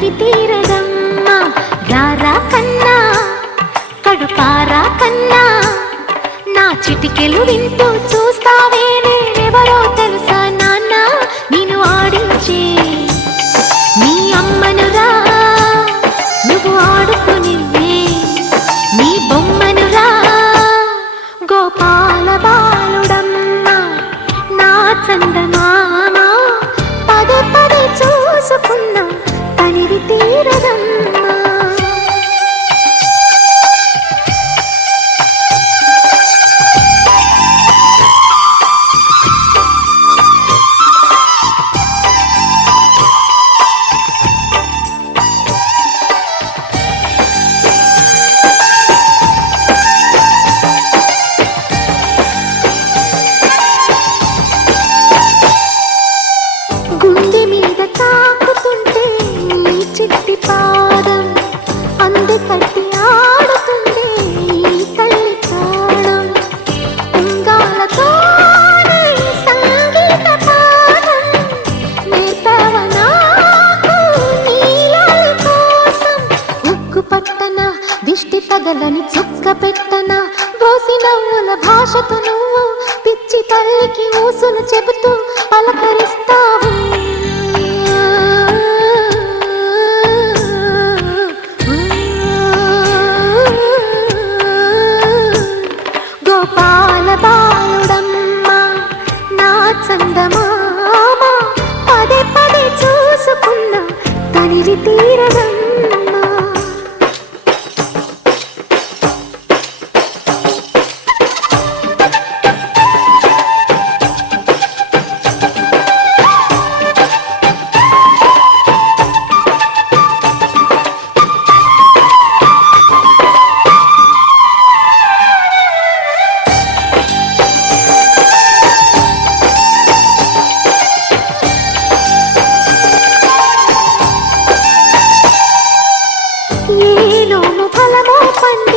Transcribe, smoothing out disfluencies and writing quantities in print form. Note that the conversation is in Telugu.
తనివి తీరదమ్మా రారా కన్నా కడుపారా కన్నా నా చిటికెలు వింటూ చూస్తావే నేనెవరో తెలుసా నాన్న నేను ఆడించే నీ అమ్మనురా నువ్వు ఆడుకుని నీ బొమ్మనురా గోపాల బాలుడమ్మా నా చందమామ పదే పదే చూసుకున్నా తనివి తీరదమ్మా గుండె మీద తాకుతుంటే నీ చిట్టి పాదం అంది కట్టి ఆడుతుంది ఈ తల్లి ప్రాణం ఉంగాలతో సంగీత పాదం నేర్పవ నాకు నీలాలి కోసం ఉక్కు పట్టన దిష్టి తగలని చుక్క పెట్టన బోసి నవ్వుల భాషతో నువ్వు పిచ్చి తల్లికి ఊసును చెబుతూ పలకరిస్తావు గోపాల బాలుడమ్మా నా చందమామ పదే పదే చూసుకున్నా తనివి తీరదమ్మా ఏలోను ఫలమో పండు